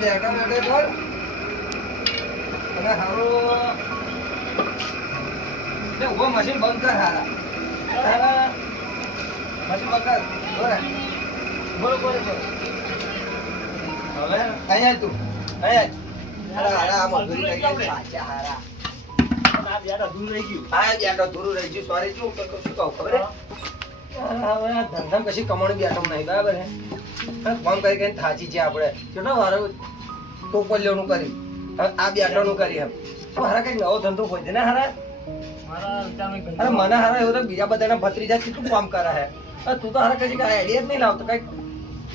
બેઠા બેઠે બોલ અને હારો લે વો મશીન બંધ કર હારા મશીન બંધ કર બોલ બોલ બોલ હવે અહીંયા તું અહીંયા હારા આ મજૂરી કરી પાછા હારા આ બેઠા દૂર રહી ગયું હા બેઠા દૂર રહી ગયું સોરી શું કહું ખબર હે હવે ધંધા કશી કમાણી બેઠો નહીં બરાબર હે ફોન કરી કઈ થાચી છે આપણે કેટલો વારો ટોપલિયોનું કરી આ બેઠાનું કરી એમ તો હારા કઈ નવો ધંધો હોય છે ને હારા અરે મને હારા એવું તો બીજા બધાના ભત્રીજા કેટલું કામ કરે હે તું તો હારા કઈ આઈડિયા જ નહીં લાવતો કઈક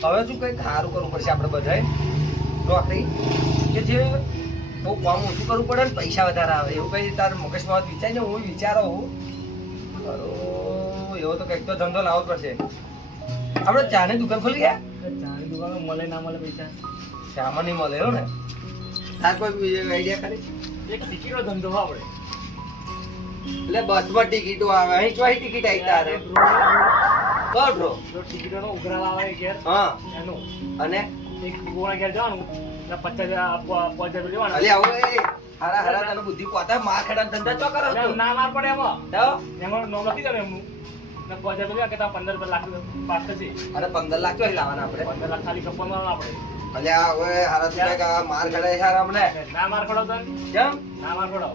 હવે શું કઈક સારું કરવું પડશે આપણે બધાએ નોકરી કે જે બહુ કામ ઓછું કરવું પડે ને પૈસા વધારે આવે એવું કઈ તાર મગજમાં વિચાર ને હું વિચારો હું એવો તો કઈક તો ધંધો લાવવો પડશે આપણે ચાની દુકાન ખોલી ગયા ચાની દુકાન મળે ના મળે પૈસા ચામાં નહીં મળે એવું ને તાર કોઈ આઈડિયા ખરી એક ટિકિટનો ધંધો આપણે એટલે બસમાં ટિકિટો આવે અહીં ચોઈ ટિકિટ આવી તારે કોડરો ટિકિટોનો ઉઘરાવ આવે ઘેર હા એનું અને એક ગોળા ઘેર જવાનું ને 50 લેવાનું અલે આવો એ હારા હારા તને બુદ્ધિ કોતા માર ખેડા ધંધા ચો કરો ના માર પડે એમાં તો એમાં નો નથી જને એમનું ને 50 લેવા કે તા 15 લાખ પાસ થશે અરે 15 લાખ ચોઈ લાવવાના આપણે 15 લાખ ખાલી કપવાનું આપણે અલે આ હવે હારા તું કે માર ખેડા હારા અમને ના માર ખડો તો કેમ ના માર ખડો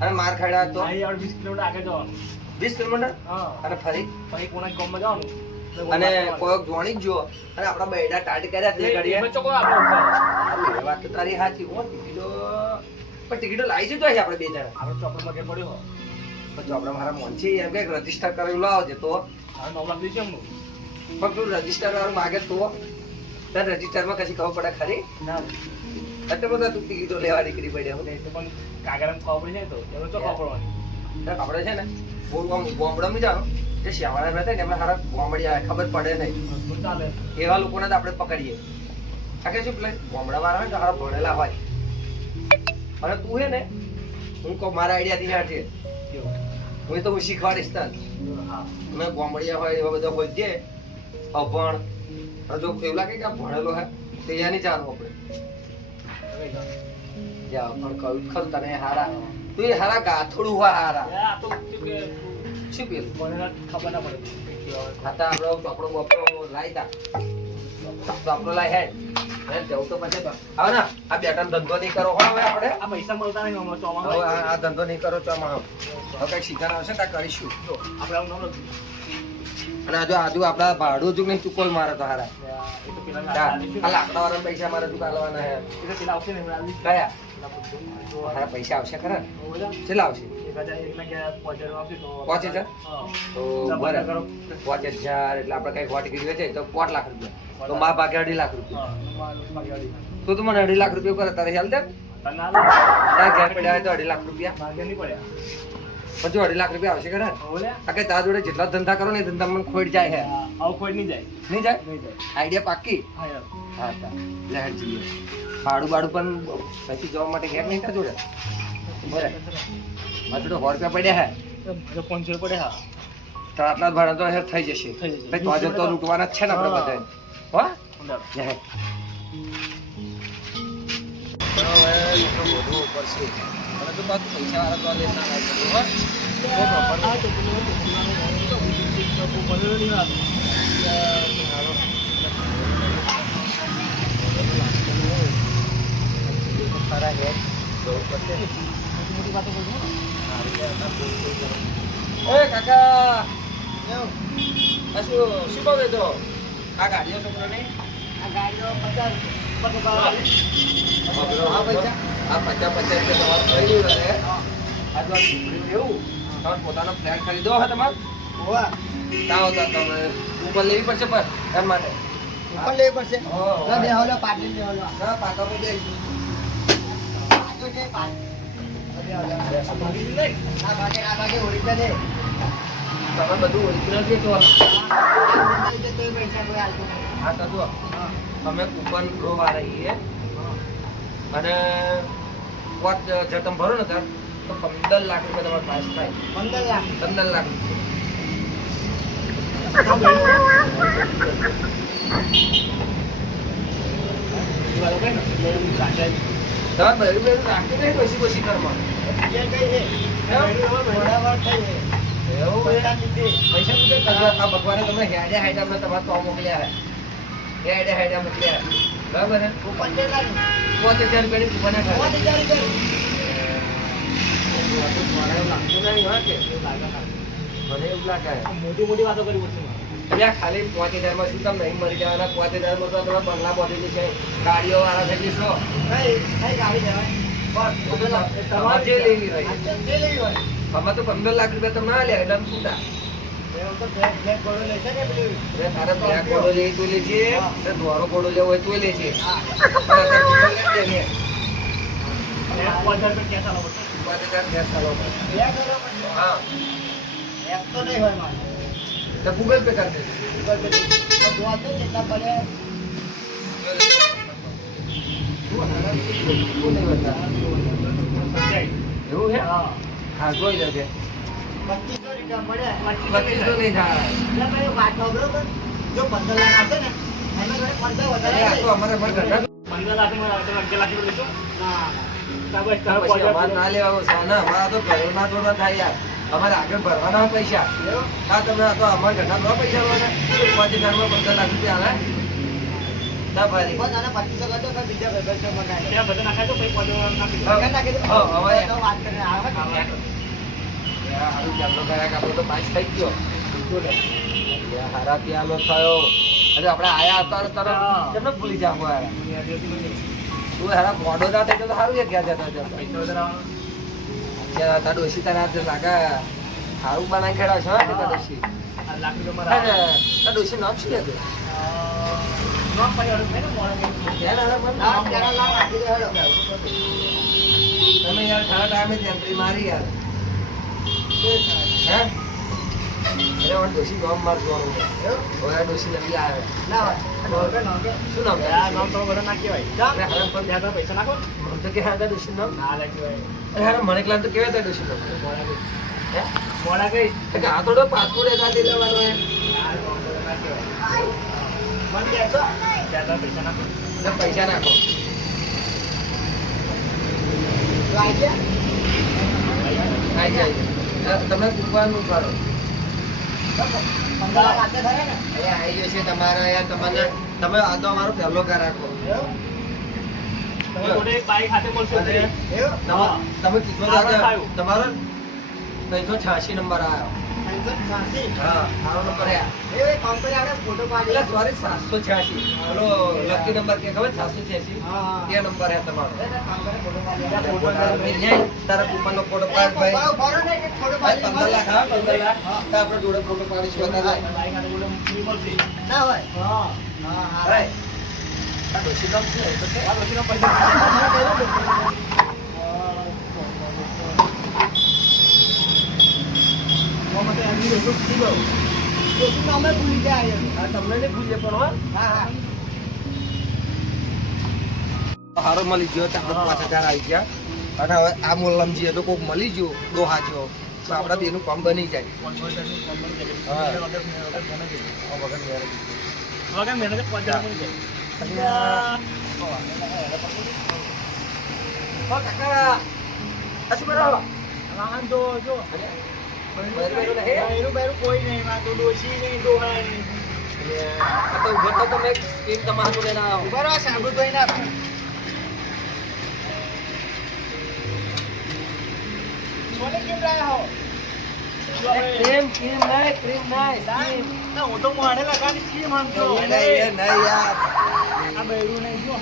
અરે માર ખેડા તો અહીં 20 કિલોમીટર આગળ જવાનું 20 કિલોમીટર હા અને ફરી કોના ગામમાં જવાનું અને કોઈ જોણી જ જો અને આપડા બેડા ટાટ કર્યા તે ઘડીએ બચ્ચો કો આપણે વાત તો તારી સાચી હો ટિકિટો પણ ટિકિટો લાવી છે તો આપણે બે જણા આપણે ચોપડમાં કે પડ્યો પણ ચોપડા મારા મોનછી એમ કે રજીસ્ટર કરેલું લાવજે તો આ 9 લાખ દીધું એમનું પણ તું રજીસ્ટર વાળું માગે તો તાર રજીસ્ટરમાં કશી ખબર પડે ખરી ના એટલે બધા તું ટિકિટો લેવા નીકળી પડ્યા હું તો પણ કાગળમાં ખબર પડી જાય તો એનો તો ખબર પડવાની આપણે છે ને બહુ આમ ગોમડામાં જાણો જે શ્યાવાળા રહેતા ને એમાં સારા ગોમડિયા ખબર પડે નહીં ચાલે એવા લોકોને તો આપણે પકડીએ આખે શું પેલા ગોમડા વાળા હોય તો સારા ભણેલા હોય અને તું હે ને હું કહું મારા આઈડિયાથી યાર છે હું તો હું શીખવાડીશ તને મેં ગોમડિયા હોય એવા બધા હોય છે અભણ જો એવું લાગે કે આ ભણેલો હે તો અહીંયા નહીં જાણવું આપણે જા પણ કહ્યું ખરું તને હારા તું એ હારા ગાથોડું હોય હારા શું પેલું ખબર ના પડે ખાતા આપણો ચોપડો બોપડો લાઈ તા ચોપડો લાઈ હેડ જવું તો પછી હવે ને આ બેટાનો ધંધો નહીં કરો હવે આપણે આ પૈસા મળતા નહીં ચોમાં હવે આ ધંધો નહીં કરો ચોમાં હવે કઈક સીઝન આવશે ત્યાં કરીશું જો આપણે આવું નામ અને આજુ આપડા ભાડું જ નહીં ચૂકવલ મારે તો હારા આ લાકડા વાળા પૈસા મારે તું કાલવાના હે કયા હારા પૈસા આવશે ખરા કેટલા આવશે 5,000 તો બરાબર 5,000 એટલે આપણે કઈ વાટી કીધું છે તો 5 લાખ રૂપિયા તો મારા ભાગે 2.5 લાખ રૂપિયા તો મને 2.5 લાખ રૂપિયા કરે તારે ખ્યાલ દે ઘેર પડ્યા હોય તો 2.5 લાખ રૂપિયા ભાગે નહીં પડ્યા પછી 2.5 લાખ રૂપિયા આવશે ખરા આ કઈ તારા જોડે જેટલા ધંધા કરો ને ધંધા મને ખોટ જાય હે ખોટ નહીં જાય આઈડિયા પાકી હા લહેર જઈએ ભાડું બાડું પણ પછી જવા માટે ઘેર નહીં જોડે બરાબર મારે તો 100 રૂપિયા પડ્યા હે 500 પડ્યા તો આટલા ભાડા તો હેર થઈ જશે ભાઈ તો લૂંટવાના જ છે ને આપણે બધા હો પૈસા વાળા તો લેતા ખરા હે જવું પડશે ઓય કાકા શું ભાવ દેતો આ ગાડીઓ છોકરો નહીં આ ગાડીઓ 50 આ પૈસા આ 50 રૂપિયા તમારે થઈ ગયું રહે આજુ આ એવું તમારે પોતાનો ફ્લેટ ખરીદો હે તમારે ના હોતા તમે ઉપર લેવી પડશે પર એમ માટે ઉપર લેવી પડશે પાટલી પાટો દે તમે બધું ઓરિજિનલ છે તો હા તો અમે કૂપન ડ્રો વાળીએ અને વાત જો તમે ભરો ને તો 15 લાખ રૂપિયા તમારે પાસ થાય 15 લાખ બૈરું બૈરું રાખી નહીં પછી પછી ઘરમાં એવું પૈસા લીધે આ ભગવાને તમને હેડ્યા હેડ્યા અમને તમારે તો મોકલ્યા હે હેડ્યા હેડ્યા મોકલ્યા બરાબર હે 5000 રૂપિયાની કૂપન મને એવું લાગે મોટી વાતો કરી પડશે ખાલી 5000 માં શું તમે નહીં મરી જવાના 5000 માં તો તમે બંગલા પહોંચી જશે ગાડીઓ વાળા થઈ જશો તમારે જે લેવી હોય અમે તો 15 લાખ રૂપિયા તો ના લે એટલે છૂટા તારે પેલા કોડો લે તો લેજે ધોરો કોડો લેવો હોય તો લેજે ગૂગલ પે કરી એવું હે હા જોઈ લેજે 2500 નહીં થાય જો 15 લાખ હશે ને અમારે 15 લાખ ના લેવા સાના અમારા તો ઘરના થોડા થાય યાર અમારે આગળ ભરવાના પૈસા હા તમે તો અમારા ઘરના ન પૈસા ભરવાના 5000 માં 15 લાખ રૂપિયા આવે ના ભાઈ હારા પ્યાલો થયો અરે આપડે આયા હતા તરત કેમને ભૂલી જાવ તું હારા મોડો ના થઈ તો સારું છે ક્યાં જતા તાર ડોશી તારા હાથે લાગે સારું બનાવી ખેડા છો ડોશી તાર ડોશી નામ શું હતું તમે યાર ખારા ટાઈમે જ એન્ટ્રી મારી યાર હે અરે ઓન ડોશી નામ માર જોવાનું ઓયા ડોશી નવી આવે ના શું નામ નામ તો બરો ના કહેવાય અરે હરામ પર જ્યાદા પૈસા નાખો મને તો કે હાદા ડોશી નામ ના લે કહેવાય અરે હરામ મને ક્લાન તો કેવા તા ડોશી નામ હે મોડા ગઈ કે આ થોડો પાસપોર્ટ એકા દે લેવાનો હે યાર નામ તો ના કહેવાય મન કેસો જ્યાદા પૈસા નાખો ના પૈસા નાખો આઈ જાય તમે કૂપવાનું કરો તમારા યાર તમને તમે આ તો અમારો પહેલો કાર રાખો તમે તમારો 386 નંબર આવ્યો હા સારો નંબર સોરી 786 બોલો લકી નંબર કે ખબર 786 એ નંબર હે તમારો તારા કૂપન નો ફોટો પાડ ભાઈ 15 લાખ હા 15 લાખ આપણે જોડે ફોટો પાડીશું ના હોય હા આ ડોશી નામ શું તો કે આ ડોશી નામ પૈસા મમતે આની રોજ કિલો ડોશી નામ મે ભૂલી જાય આ તમને ને ભૂલે પણ હો હા હારો મળી ગયો તો 5000 આવી ગયા અને હવે આ મોલમ જીએ તો કોક મળી ગયો દોહા જો તો આપડા બેનું કામ બની જાય હા વગર મહેનત 5000 મળી જાય કાકા અસી બરાબર વાહન તો જો કોઈ નહીં માં તો ડોશી નહીં દોહા નહીં આ તો ઉભો તો મેં સ્કીમ તમારું લેના આવો બરાબર સાંભળ તો ના સોલે કેમ લાયા હો ક્રીમ નહીં ના હું તો મોઢે લગાડી ક્રીમ આમ તો નહીં યાર આ બૈરું નહીં જો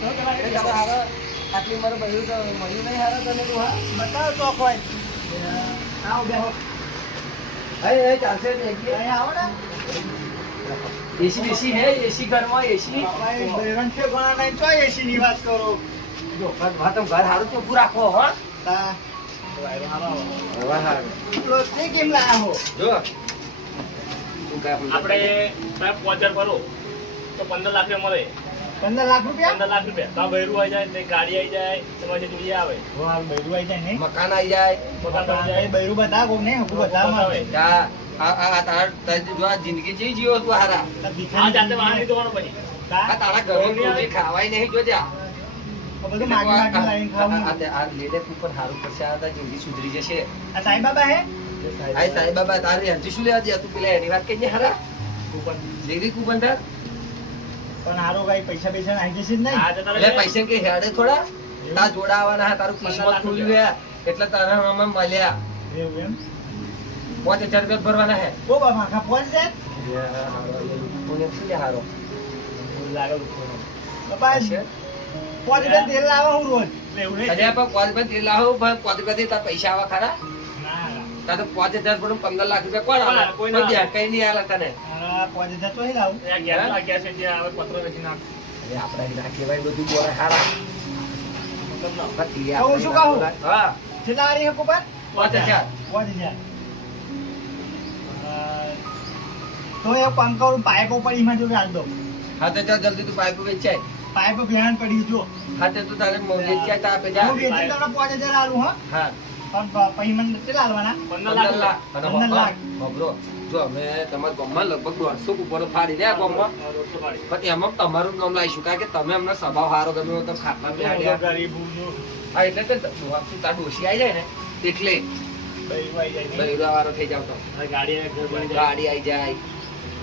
તો કલા હારો આટલી મારો બૈરું તો મળ્યું નહીં હારો તને તું હા બતાવ ચોક હોય આવ બેહો એ ચાલશે દેખીએ અહીં આવો ને એસી હે એસી ઘરમાં એસી બૈરન છે ઘણા નહીં તો એસી ની વાત કરો જો વાત ઘર હારું તો પૂરા રાખો હો તા આપણે 5000 ભરો તો 15 લાખ મળે 15 લાખ રૂપિયા તો બૈરું આવી જાય ગાડી આવી જાય તમારે જોઈએ આવે બૈરું આવી જાય ને મકાન આવી જાય બૈરું બધા કોક ને બધા આવે આ તાર જો જિંદગી જેવી જીવો તું હારા આ જાતે વાહન લીધો પછી આ તારા ઘરમાં કોઈ ખાવાય નહીં જોજા. બધું માગી માગી લાવીને ખાવું. આ લેડે કૂપન હારું પડશે, આ તારી જિંદગી સુધરી જશે. આ સાઈબાબા હે? આ સાઈબાબા તારે હજી શું લેવા દે? તું પેલા એની વાત કઈ હારા કૂપન. લેવી કૂપન તાર પણ હારો ભાઈ પૈસા પૈસા આવી જશે જ નહીં. એટલે પૈસા કે હેડે થોડા તાર જોડા આવવાના હે, તારું કિસ્મત ખુલ્યું હે એટલે તારા નામે મળ્યા. એવું એમ? 5000 રૂપિયા ભરવાના હે. ઓ બાપા ખા પહોંચ જાય. કોને શું લે હારો લાગે બાપા 5000 તેલ લાવો હું રોજ. એવું નહીં. અરે પણ 5000 તેલ લાવો પણ 5000 થી તાર પૈસા આવા ખરા? ના તાર તો 5000 પણ 15 લાખ રૂપિયા કોણ આલે? કોઈ દે કઈ નહીં આલે તને. હા 5000 તો હી લાવું. અરે આપડા ના કહેવાય બધું બોલે હારા. હું શું કહું? હા કેટલા વાળી હે કૂપન? 5000. 5000. તો એ કામ કરું, પાઇપો પડી માં જો હાલ દો. હા તો ચાલ જલ્દી તું પાઇપ વેચાય. પાઇપો બિહાન પડી જો. હા તો તું તારે વેચાય તા આપે જા. હું વેચી તમને 5000 આલું હા. હા પણ પછી મને કેટલા આલવાના? 15 લાખ. 15 લાખ. બબરો જો અમે તમારા ગામમાં લગભગ 150 કુપનો ફાડી દે આ ગામમાં. પણ એમાં તમારું નામ લાવીશું કારણ કે તમે અમને સ્વભાવ સારો ગમ્યો તો ખાતા બેહાડ્યા. હા એટલે તો તું તાર ડોશી આવી જાય ને એટલે બૈરા વાળો થઈ જાવ તો ગાડી આવી જાય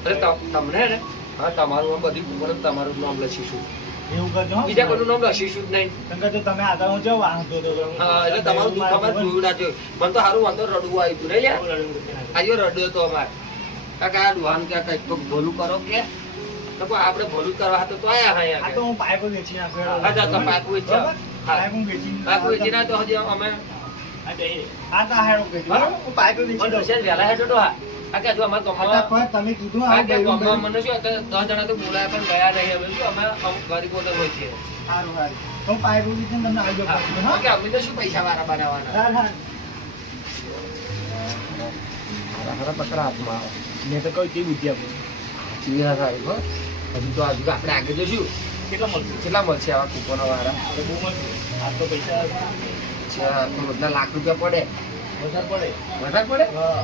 એટલે તમને ને હા તમારું આમ બધી કુપનો તમારું નામ લખીશું. એવું કરજો હો. બીજા કોઈનું નામ લખીશું જ નહીં. શંકર તો તમે આગળ હું જો વાંધો તો. હા એટલે તમારું દુઃખ અમારે જોયું ના જોયું. મને તો સારું વાંધો રડવું આવ્યું હતું નહીં લ્યા. આજે રડ્યો તો અમારે કાકા આ ડુહાન કે કંઈક તો ભલું કરો કે તો કોઈ આપણે ભલું કરવા તો આયા હા આ તો હું પાઇપો વેચી નાખ્યો. હા તો પાઇપ વેચ્યા. પાઇપો વેચી. પાઇપ વેચી ના તો હજી અમે આ તો હારો વેચી. હું પાઇપો વેચી પણ દઉં. છે વેલા હેડો તો હા આ કે જો અમાર ગામમાં પણ તમે કીધું આ આ કે ગામમાં મને શું હતા 10 જણા તો બોલાયા પણ ગયા નહીં અમે શું અમે અમુક ગરીબોને હોય છે. સારું સારું. હું પાઇપો વેચીને તમને આવજો હા હા. કે અમે તો શું પૈસા વાળા બનાવવાના. હા હા. હરા પકડા હાથમાં આવે. મેં તો કહ્યું કે બુદ્ધિ આપું. ચીરા સારું હો હજુ તો આપણે આગળ જઈશું. કેટલા મળશે આવા કૂપનો વાળા? બહુ મળશે. આ તો પૈસા અચ્છા તો બધા લાખ રૂપિયા પડે. વધારે પડે. વધારે પડે? હા.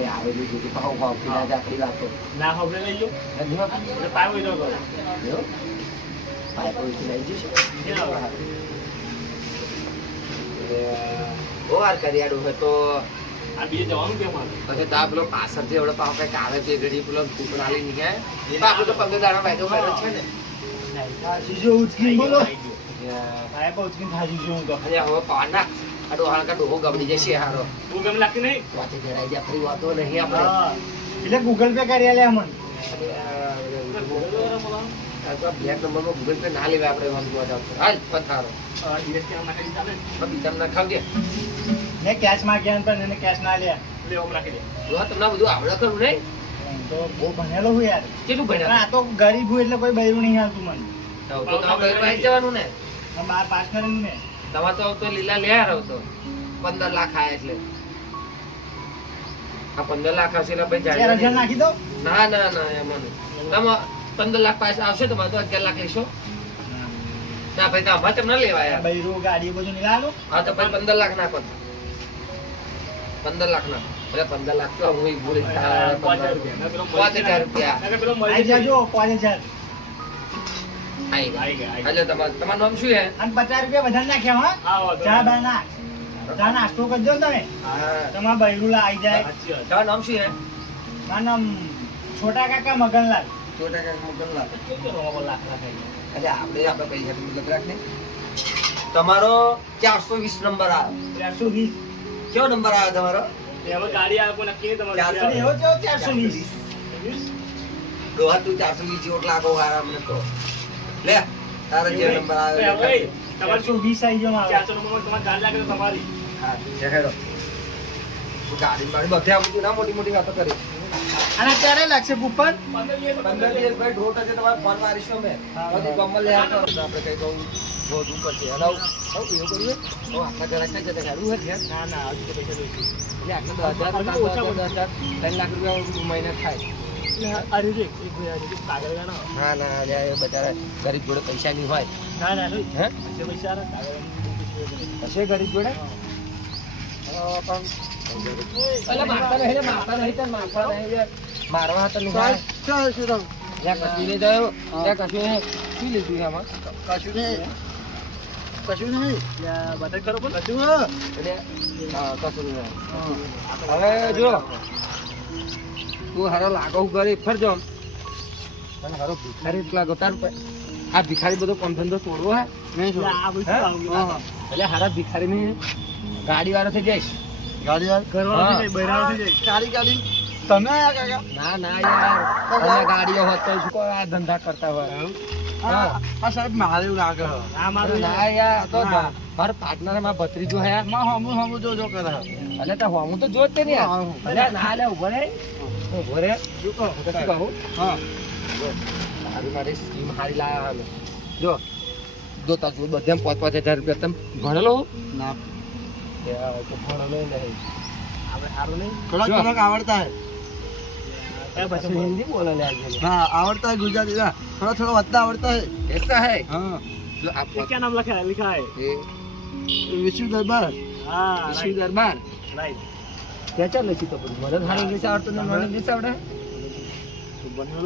એ આવેલું જોતું ભાવ ભાવ પીલા જાકડી વાતો. ના હવે લઈ લો. હજી હો? એટલે પાઇપો વેચો કરો. એવું? પાઇપો વેચી લઈ જશે. બહુ વાર કર્યાડું હોય તો આ બીજે જવાનું કેમ આવે? પછી તા પેલો પાછળથી એવડો પાવ કઈક આવે છે ઘડી પેલો કૂપન આલી નીકળે. આપણે તો 15 દાણા વાયદો કર્યો છે ને. જીજો ઉચકી બોલો. પાઇપો ઉચકી થાજી જો હું તો. અરે હવે પાના આ ડોહાણ કા ડોહો ગબડી જશે હારો. તું કેમ લાગતી નહીં? વાતે જરાઈ જા ફરી વાતો નહીં આપણે. હા. એટલે ગૂગલ પે કરી આલે અમન. આ તો બ્લેક નંબરમાં ગૂગલ પે ના લેવાય આપણે વાંધો આવતો. હાલ પથારો. ડીએસ કેમ ના કરી ચાલે? બીજા ના ખાવ દે. ને કેશ માં ગયા પણ એને કેશ ના લ્યા. લે ઓમ રાખી દે. જો તમને બધું આવડે કરું નહીં. તો બહુ ભણેલો હું યાર. કેટલું પણ ભણ્યા? આ તો ગરીબ હું એટલે કોઈ બૈરું નહીં આવતું મને. તો તમારે બહાર આવી જવાનું ને. હું 12 પાસ કરીને ને. તમારે તો લીલા લે રહ્યો તો 15 લાખ આયા એટલે આ 15 લાખ આવશે એટલે ભાઈ 4000 જાય નાખી દો. ના ના ના એમાં તમે 15 લાખ પાસે આવશે તો મારે તો 11 લાખ લેશો. ના ભાઈ તો અમારે તમને લેવાય બૈરું ગાડી બધું નહીં લાવો. હા તો ભાઈ 15 લાખ નાખો 15 લાખ ના એટલે 15 લાખ તો હું ભૂલી 5000 રૂપિયા આઈ જાજો 5000. એટલે તમારું નામ શું છે? અને 50 રૂપિયા વધારે નાખ્યા હા. ચા બાના ચા નાસ્તો કરજો તમે. તમારા બૈરુલા આવી જાય. તમારું નામ શું છે? મારું નામ છોટા કાકા મગનલાલ. છોટા કાકા મોકલલા. એટલે આપણે પૈસા તો મતલબ રાખ ને. તમારો 420 નંબર આવે. 420. કેવો નંબર આવે તમારો? ગાડી આવે કોઈ નક્કી નહીં તમારે. 420. એવો કેવો 420? ગોવા તું 420 જેવો લાગો હારા અમને તો. લે તારો જે નંબર આવે તમારે 420 આવી ગયો મારો. 400 નંબર તમારે ગાડી લાગે તો તમારી. હા હેડો. તું ગાડી બાડી બધે આપું ના મોટી મોટી વાતો કરી. અને અત્યારે લાગશે કૂપન 15 દિવસ ભાઈ ઢોટ છે તમારે ફોન મારીશું અમે. બધી ગમલ લે આવતો આપણે કઈ કહું જોતું પડશે. હલો એવું કરીએ તો આખા જરા કઈ જતા ગાડું હે છે. ના ના હજુ તો પૈસા જોઈશે. એટલે આટલા 10,000 3 લાખ રૂપિયા મહિને થાય. અરે રે એક ભાઈ કાગળ ગાનો. ના ના અરે બચારા ગરીબ જોડે પૈસા નહીં હોય. ના ના હે જે પૈસા આ કાગળ હશે ગરીબ જોડે પણ એટલે મારતા નહીં તને મારવા હતા નહીં ચાલ શું ત્યાં કશું નહીં થયું. ત્યાં કશું નહીં. શું લીધું છે આમાં? કશું નહીં. કશું નહીં. ત્યાં બતાવી કરો પણ. કશું એટલે હા, કશું નહીં. હવે જો તું હારો લાગો કરી ફરજો અને હારો ભિખારી જ લાગો તાર આ ભિખારી બધો કોમ ધંધો તોડવો હે નહીં એટલે આ બધું હા? આવું હા. એટલે હારા ભિખારી ની ગાડી વાળો થઈ જઈશ. ગાડી વાર ઘરવાળો હા. થઈ જાય, બૈરાળો થઈ જાય. ગાડી તમે આયા કાકા ના ના યાર તમે ગાડીઓ હોત તો શું કહો આ ધંધા કરતા હોય હા. આ સાહેબ મારે એવું લાગે છે. આ મારું ના યાર આ તો ના. મારો પાર્ટનર માં ભત્રીજો હે માં હમું જો કરે એટલે તો હું તો જોત તે ને યાર. અલ્યા ના લે ઉભો રે ઉભો રે શું કહો? હું તો શું કહું હા સારી મારી સ્કીમ હારી લાયા અમે જો જો તાર જો બધે 5,000 રૂપિયા તમે ભણેલો ના તો ભણેલો નહીં આપણે સારું નહીં. થોડાક જો. થોડાક આવડતા હે કયા ભાષા પછી બોલો? હિન્દી બોલે લે આજે હા આવડता है गुजराती ना थोड़ा थोड़ा वत्ता आवड़ता है ऐसा है हाँ जो आप ये क्या नाम लिखा है? ये विश्व दरबार हाँ, विश्व right, दरबार right. त्याच्या लसी तो पण मला धारण दिसा आवडतो ना मला दिसा आवडे તો બનેલો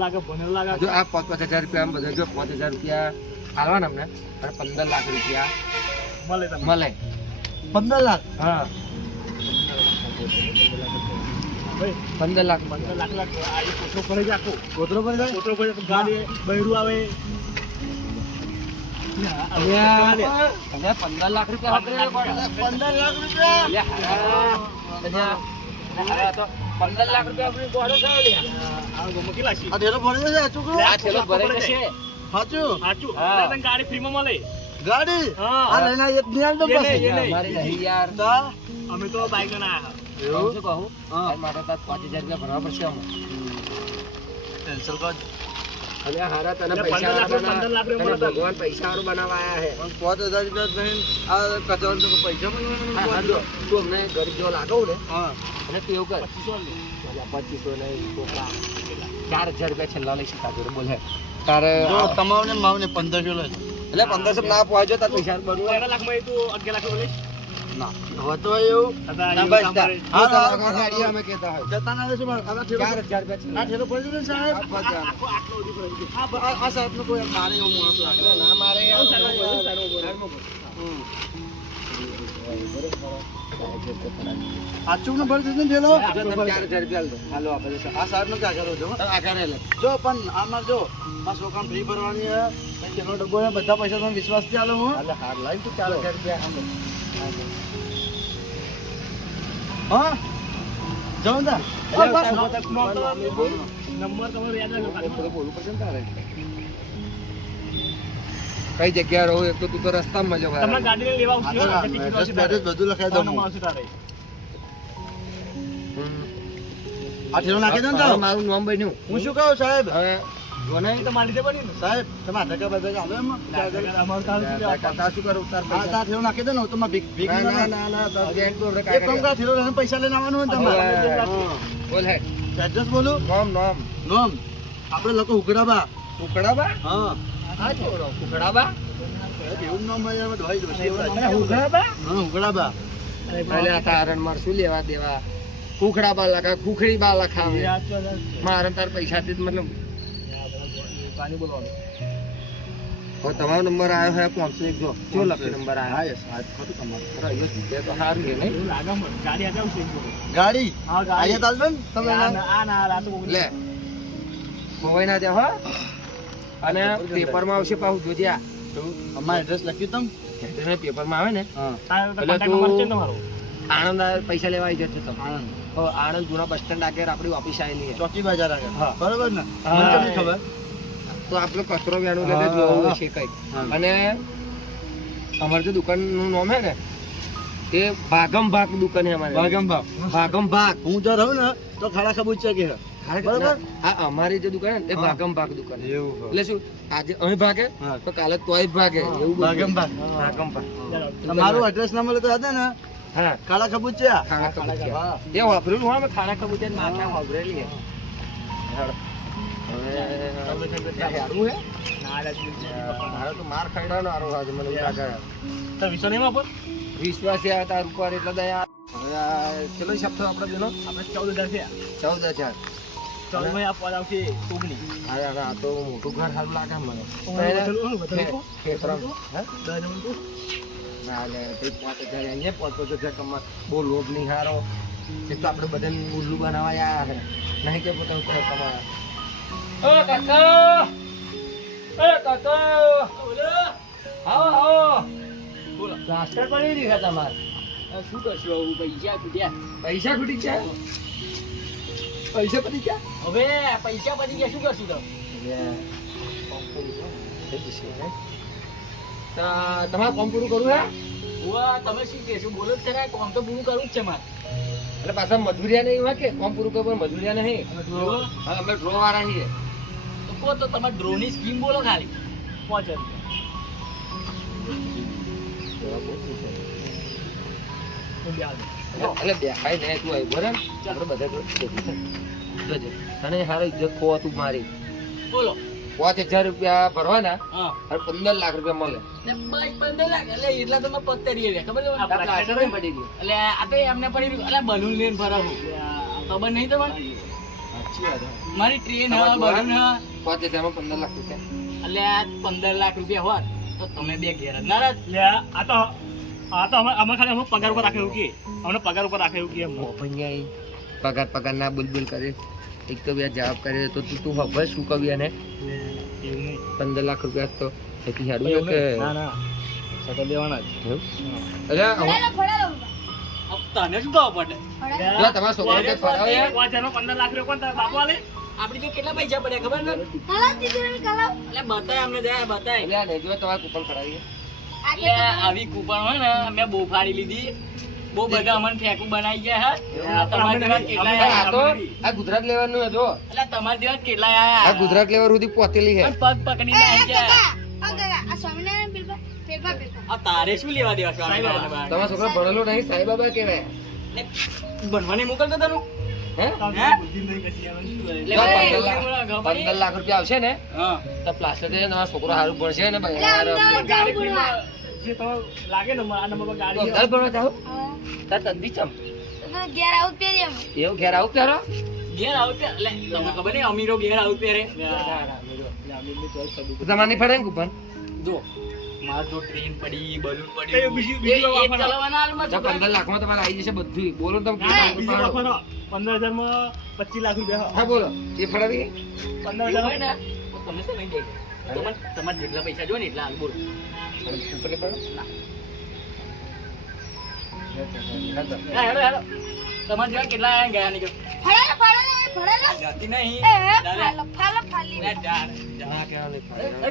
લાગે. જો આ 5,000 રૂપિયા બધે જો 5,000 રૂપિયા આલવાના અમને અને 15 લાખ રૂપિયા મળે તમને. મળે 15 लाख હા ભાઈ, 15 લાખ 15 લાખ આ એક કોથળો ભરે જ આખો. गोत्रो पर जाए કોથળો ભરે તો ગાડી બૈરું આવે. હવે 15 લાખ રૂપિયા વાપરે પડે 15 लाख रुपया અલ્યા તો 15 લાખ રૂપિયા આપણે ગોળો થયો લે આ ગમો કેટલા છે? आ ढेरो भरे जाए चुको આ છેલ્લો ભરે છે हाचू સાચું. હા. એટલે તને ગાડી ફ્રીમાં મળે. गाड़ी હા. आ लेना ये नियाल तो ये बस नहीं, ये नहीं. અમારી નહીં યાર ता અમે તો બાઈક લઈને આયા. હું શું કહું હા. તાર માટે તાર 5,000 રૂપિયા ભરવા પડશે અમને कैंसिल कर અલ્યા હારા તને એટલે પૈસા 15 લાખ તને મળે તને. ભગવાન પૈસા વાળો બનાવવા આયા હે 5000 रुपया नहीं आ कचौन तो पैसा હા, હા, જો, में તું અમને ગરીબ જો લાગો ને हां અને તું એવું કર 2500 લે. અલ્યા 2500 નહીં છોકરા 4,000 રૂપિયા છેલ્લા લઈ શકા જોડે બોલ હે તારે जो तमाम ने माव ने 15 किलो એટલે 1500 ના પહોંચજો તાર પૈસા બનવું 13 લાખમાં એ તું 11 લાખ મળે. ना हो तो यो હતા ના એવું બસ કામ કરે. હા, હા, હા ગાડી અમે કહેતા હોય जता ना से आ 4,000 રૂપિયા છેલ્લા. ठेलो पड़ जाए साहब આખો આટલો ઉધી પડી ગયો. आ साहब ने कोई मारे वो माणस लागे ના મારે આવું સારું બોલો, યાર. સારું બોલો. आचू ने भर दे ठेलो જો તમે 4,000 રૂપિયા આલ દો. હાલો આપણે તો आ साहब ने क्या करो जो આ કરે લે જો પણ આમાં જો આ છોકરાને ફ્રી ભરવાની છે પછી એનો ડબ્બો છે બધા પૈસા તમે વિશ્વાસથી આલો હું હાલે હાર લાવી તું 4,000 રૂપિયા આમ હા જાઉં તા અલ્યા, બસ. તારું બધા બોલ. નંબર તમારો યાદ રાખજો બધું ખાલી. બોલવું પડશે ને તારે કઈ જગ્યા રહું એક તો તું તો રસ્તામાં મજો તમને ગાડી લઈને લેવા આવશે, આ તો ટિકિટ એડ્રેસ આવશે બેડ્રેસ બધું લખાઈ દઉં ફોનમાં હું. આવશે તારે. આ ઠેલો નાખી દો ને હવે તો. મારું નામ બન્યું હું શું કહું સાહેબ હવે જો ને એ તો મારી રીતે બની ને. સાહેબ તમે આધાર કાર્ડ બાધાર કાર્ડ આલો એમાં? અમારું તારું શું લેવા? તાર શું કરું તાર હા પૈસા તા ઠેલો નાખી દો ને તો માં ભીખ ભીખ ના ના ના ના તાર બેંક તો એક કામ કર ઠેલો લઈને પૈસા લઈને આવવાનું હોય ને તમારે બોલ હે એડ્રેસ બોલું નામ નામ નોમ આપણે લોકો ઉકડાબા ઉકડાબા હા હા છોડો ઉકડાબા એવું નામ હોય એમાં દવાઈ દો અરે ઉકડાબા હા ઉકડાબા અલે આ તારણ માર શું લેવા દેવા ઉકડાબા લખા ખુખડી બા લખાવે મારે તાર પૈસા થી મતલબ પાણી બોલવાનું. હવે તમારો નંબર આવ્યો છે 501 જો શું લખી નંબર હા આવ્યો યસ હા ખોટું તમારું અરે અહીંયા જીતે તો સારું છે નહીં એવું લાગે મને. ગાડી આગળ આવશે એક જોડે. ગાડી હા, ગાડી. અહીંયા ચાલ દો ને તમે આ એના. ના, આ ના, આ તો બહુ લે ખોવાઈ ના જાવ હો અને પેપરમાં આવશે પાછું જોજે આ અમારું એડ્રેસ લખ્યું તમે પેપરમાં આવે ને હા તારો તો એટલે contact number તું- છે ને તમારો? આણંદ પૈસા લેવા આવી જશે તો આણંદ આણંદ જૂના બસ સ્ટેન્ડ આગળ આપણી ઓફિસ આવેલી છે ચોકી બજાર આગળ હા. બરોબર ને હા. મને કેમની ખબર તો આપણે કચરો વેણું હા, એટલે જોવું હા. હશે કઈ હા. અને અમારી જે દુકાનનું નામ છે ને એ ભાગમ ભાગ દુકાન છે અમારી ભાગમ ભાગ ભાગમ ભાગ હું જો રહું ને તો ખાડા ખબૂચિયા કે બરોબર આ અમારી જે દુકાન છે ને એ હા. ભાગમ ભાગ દુકાન છે. એવું એટલે શું આજે અહીં ભાગે હા. તો કાલે તોય ભાગે હા. એવું બધું. ભાગમ ભાગ ભાગમ ભાગ ચાલો. તમારું એડ્રેસ ના મળે તો હતા ને હા ખાડા ખબૂચિયા ખાણા કબૂચિયા. હા. એ વાપરેલું હોય અમે ખાણા કબૂચિયા માથા વાપરેલી છે હવે હેડવું હે? ના, રાજુ. મારે તો માર ખાઈડાનો હારો આજે મને એવું લાગે. તો વિશ્વ નહીં વાપર? વિશ્વાસ છે આ તાર ઉપર એટલે દયા હવે આ ચલો હિસાબ થયો આપણે બેનો આપણે 14,000 થયા. 14,000 ચોલમાં આ પદ આવશે ઓગણી. અરે અરે આ તો મોટું ઘર સારું લાગે મને ખેતરમાં. હે? ના લે તે 5,000 અહીંયા 5,000 કમા બહુ લોભ નહીં હારો. એક તો આપણે બધાને ઉલ્લુ બનાવવા યાર નહીં કે પોતાનું કોઈ કમાવા. ઓ કાકા આવો આવો. બોલો. પ્લાસ્ટર પડી રહ્યું છે તમારે. શું કરશું આવું પૈસા ખૂટ્યા. પૈસા ખૂટી ગયા. પૈસા પડી ગયા. હવે પૈસા પતી ગયા શું કરશું તમે? તમારે કોમ પૂરું કરવું હે? તમે શું કહેશો બોલો જ ખરા કોમ તો પૂરું કરવું જ છે મારે. એટલે પાછા મજૂરિયા નહીં હોય કે કોમ પૂરું કરવું મજૂરિયા નહીં. હા અમે ડ્રો વાળા છીએ. તો કહો તો તમારે ડ્રોની સ્કીમ બોલો ખાલી. 5,000. એટલે દેખાય ને તું આવ્યો બરાબર આપણે બધા જોજે તને સારો ઇજ્જત ખો તું મારી. બોલો. 5,000 રૂપિયા ભરવાના હા. અને 15 લાખ રૂપિયા મળે. ને બસ 15 લાખ એટલે એટલા તો મેં પત્તરી આવ્યા ખબર છે આ પ્લાસ્ટર નહીં પડી ગયું. એટલે આ તો એમને પડી રહ્યું એટલે બલૂન લઈને ફરાવું ખબર નહીં તમારે સાચી વાત છે. મારી ટ્રેન હા બલૂન હા 5,000 માં 15 લાખ રૂપિયા. એટલે આ 15 લાખ રૂપિયા હોત તો તમે બે ઘેર જ ના રાત. લે આ તો અમે ખાલી અમને પગાર ઉપર રાખે એવું કે અમને પગાર ઉપર રાખે એવું કે એમ. પગાર પગાર ના બુલબુલ કરે. એક તો બે જવાબ કરે તો તું હવે શું કહ્યું એને એવું નહીં 15 લાખ રૂપિયા તો એટલી સારું છે કે ના ના સટો લેવાના જ. એવું? એટલે હવે- अब તને શું કહો પડે જો તમારા છોકરાને કંઈ ફરાવે યાર. 5,000 માં 15 લાખ રૂપિયા કોણ તારા બાપુ આલે? આપડી તો કેટલા પૈસા પડ્યા ખબર ને એટલે બતાય અમને જાય બતાય એટલે આ નહીં જોવે તમારે કૂપન ફરાવીએ. એટલે આવી કૂપન હોય ને મેં બહુ ફાડી લીધી બહુ બધા અમને ઠેકું બનાવી ગયા હે તમારા જેવા કેટલા પણ આ તો આ ગુજરાત લેવાનું હતો. એટલે તમારા જેવા કેટલા આ આયા ગુજરાત લેવલ સુધી પહોંચેલી છે. પણ પગ પકડીને આવી ગયા આ તારે શું લેવા દેવા સ્વામિનારાયણ બહાર? તમારા છોકરા ભણેલો નહીં સાંઈબાબા કહેવાય. એટલે ભણવાને મોકલતો તને હે? તમને બુદ્ધિ નહીં કશી આવે શું હોય? એટલે જો ભાઈ, 15 લાખ રૂપિયા આવશે ને હા તો પ્લાસ્ટર થી તમારો છોકરો સારું ભણશે ને ભાઈ ગાડી ફ્રીમાં જે તમે લાગે ને આ નંબર પર ગાડી ઘર ભણવા જાવ તાર તંદી ચમ એવું ઘેર આવું ત્યારે ઘેર આવતે એટલે તમને ખબર નહીં અમીરો ઘેર આવું પહેરે તમારે નહીં ફરે ને કૂપન. જો માર જો ટ્રેન પડી બલૂન એ પડી બીજી એ બીજી એ ચલાવવાના હાલમાં જો છોકરા. 15 લાખમાં તમારે આવી જશે બધું. બોલો તમે બીજી કૂપન વખત 15,000 માં 25 લાખ રૂપિયા હા બોલો એ ફરાવી. એવું 15,000 હોય ને તો તમે શું નહીં દેખો તમારે જેટલા પૈસા જો ને એટલા હાલ બોલો અને કૂપન એ ફરાવો. હા, હેડો હેડો તમારે જેવા કેટલા આયા ગયા નીકળો જાતી નહીં દાદા. લે, જા, જા. ના કહેવાનું નહીં ફરાવે.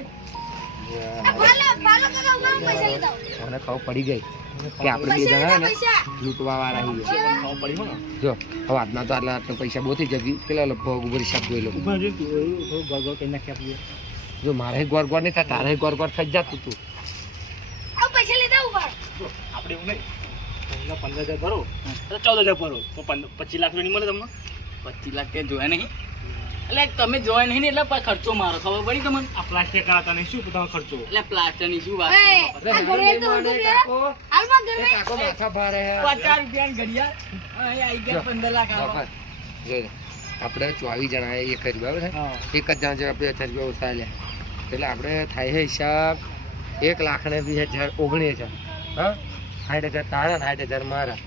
એ, મને ખબર પડી ગઈ કે આપણે બે જણા ને લૂંટવા વાળા છીએ. ખબર પડી હો ને જો હવે આજના તો આટલા પૈસા બહુ થઈ જાય પેલા લગભગ ઉપર હિસાબ જોઈ લો. ઉપર જો થોડું ગળ ગળ કરી નાખી આપીએ જો મારે ગોર ગોર નહીં થાય તારે ગોર ગોર થઈ જતું તું. જો આપણે એવું નહીં તમને 15,000 ભરો તો 14,000 ભરો તો 25 લાખ નહીં મળે તમને 25 લાખ કે જોયા નહીં એટલે તમે જોયા નહીં ને એટલે પાછો ખર્ચો મારો ખબર પડી તમને આ પ્લાસ્ટિક કરાતા નહીં શું પોતાનો ખર્ચો એટલે પ્લાસ્ટર ની શું વાત અરે કાકો માથા ભારે હે. 50 રૂપિયા ઘડિયાળ અહીં આવી ગયા 15 લાખ આવો. બાપા, જો આપણે 24 જણા એક જ બરાબર છે હા એક જ જણા છે આપણે 1000 રૂપિયા ઓછા લે એટલે આપણે થાય છે હિસાબ 1,20,19,000 હા 60,000 તારા 60,000 મારા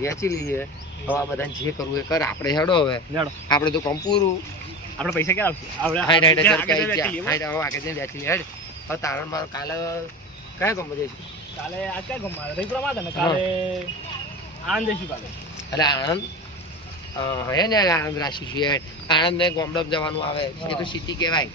વેચી લઈએ. હવે આ બધાને જે કરવું એ કર આપણે હેડો હવે લેડો આપણે તો કોમ પૂરું. આપણે પૈસા ક્યાં આવશે 60,000 આગળ રૂપિયા વેચી લઈએ. હવે આગળ જઈને વેચી લે હેડ. હવે તારણ મારો કાલે કયા કામ જઈશું કાલે આજ ક્યાં ગમવા રવિપુરમાં હતા ને કાલે આનંદ જઈશું કાલે એટલે આણંદ હે ને આણંદ રાશિ છે આણંદ ને ગોમડમ જવાનું આવે એ તો સિટી કહેવાય